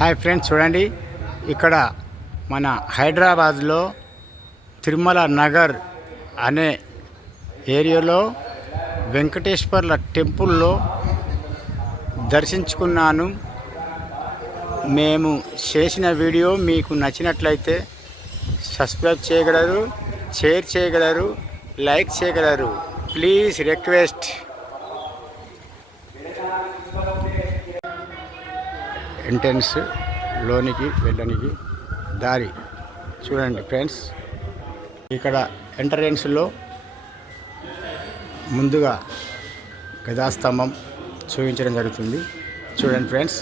Hi friends, చూడండి ఇక్కడ మన హైదరాబాద్లో తిరుమల నగర్ అనే ఏరియాలో వెంకటేశ్వర్ల టెంపుల్లో దర్శించుకున్నాను. మేము చేసిన వీడియో మీకు నచ్చినట్లయితే సబ్స్క్రైబ్ చేయగలరు, షేర్ చేయగలరు, లైక్ చేయగలరు. Please request. ఎంట్రన్స్ లోనికి వెళ్ళడానికి దారి చూడండి ఫ్రెండ్స్. ఇక్కడ ఎంట్రన్స్లో ముందుగా గజాస్తంభం చూపించడం జరుగుతుంది. చూడండి ఫ్రెండ్స్.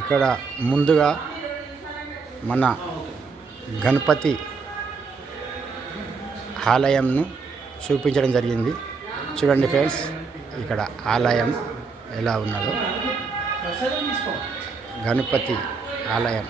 ఇక్కడ ముందుగా మన గణపతి ఆలయంను చూపించడం జరిగింది. చూడండి ఫ్రెండ్స్, ఇక్కడ ఆలయం ఎలా ఉన్నదో. గణపతి ఆలయం.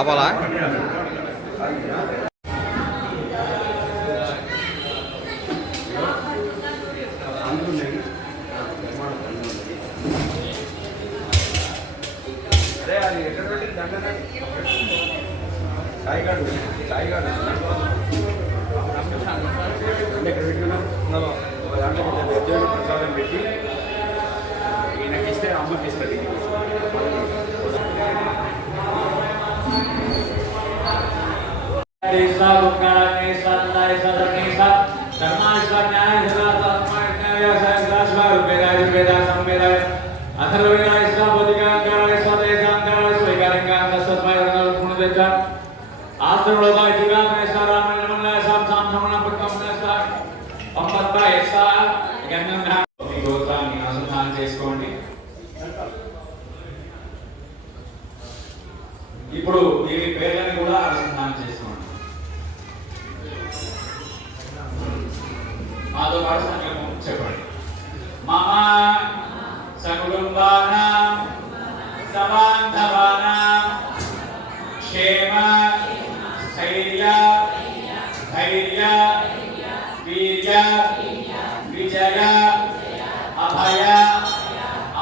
Apalah. Desa Bukara Desa Desa Desa Dharma Islamnya Desa Dharma Islamnya Desa Desa Beda Beda Sambeda Atharvina Islam Bodhika Angkara Desa Desa Angkara Desa Ekaringa Desa Desa Punu Desa Asarulaba Juga Desa Raman Ramana Desa Sam Samana Purkam Desa Ambatta Desa Ganna Gotani Asanhan Cheskondi. ఇప్పుడు దీని పేర్లను కూడా అనుసంధానం చేసుకోండి. మాతో పాటు సంకల్పం చెప్పండి. మమ సకుటుంబానాం సబాంధవానాం క్షేమ స్థైర్య ధైర్య వీర్య విజయ అభయ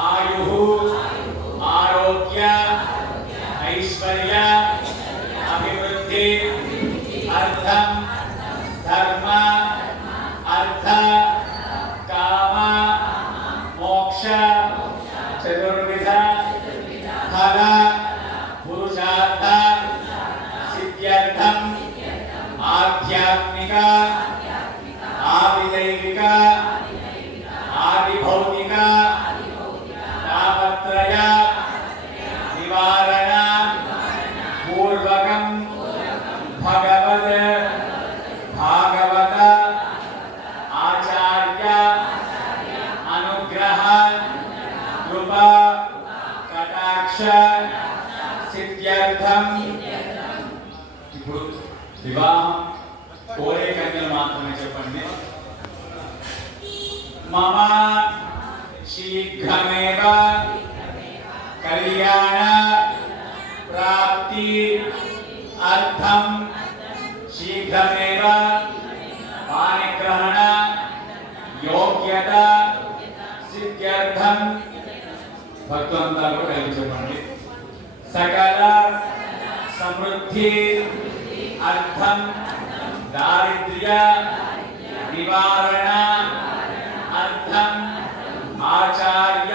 ఆయు ఆరోగ్య ఐశ్వర్య అభివృద్ధి అర్థం ధర్మ అర్థ కామ మోక్ష చతుర్విధ ఫల పురుషార్థ సిద్ధ్యర్థం ఆధ్యాత్మిక ఆదిదైవిక ఆదిభౌతిక తాపత్రయ నివారణ పూర్వకం భగవద్ భాగవత ఆచార్య అనుగ్రహ కృప కటాక్ష కటాక్ష సిద్ధ్యర్థం. ఇప్పుడు వివాహం కోరే కన్యలు మాత్రమే చెప్పండి. మమ శీఘ్రమేవ కళ్యాణ ప్రాప్తి అర్థం శీఘ్రమేవ పాణిగ్రహణ యోగ్యత సిద్ధ్యర్థం. భక్తులంతా కూడా కలిసి చెప్పండి. సకల సమృద్ధి అర్థం దారిద్ర్య నివారణ అర్థం ఆచార్య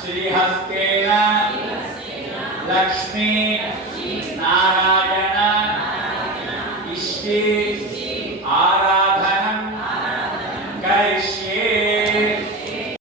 శ్రీహస్తేన లక్ష్మీ నారాయణ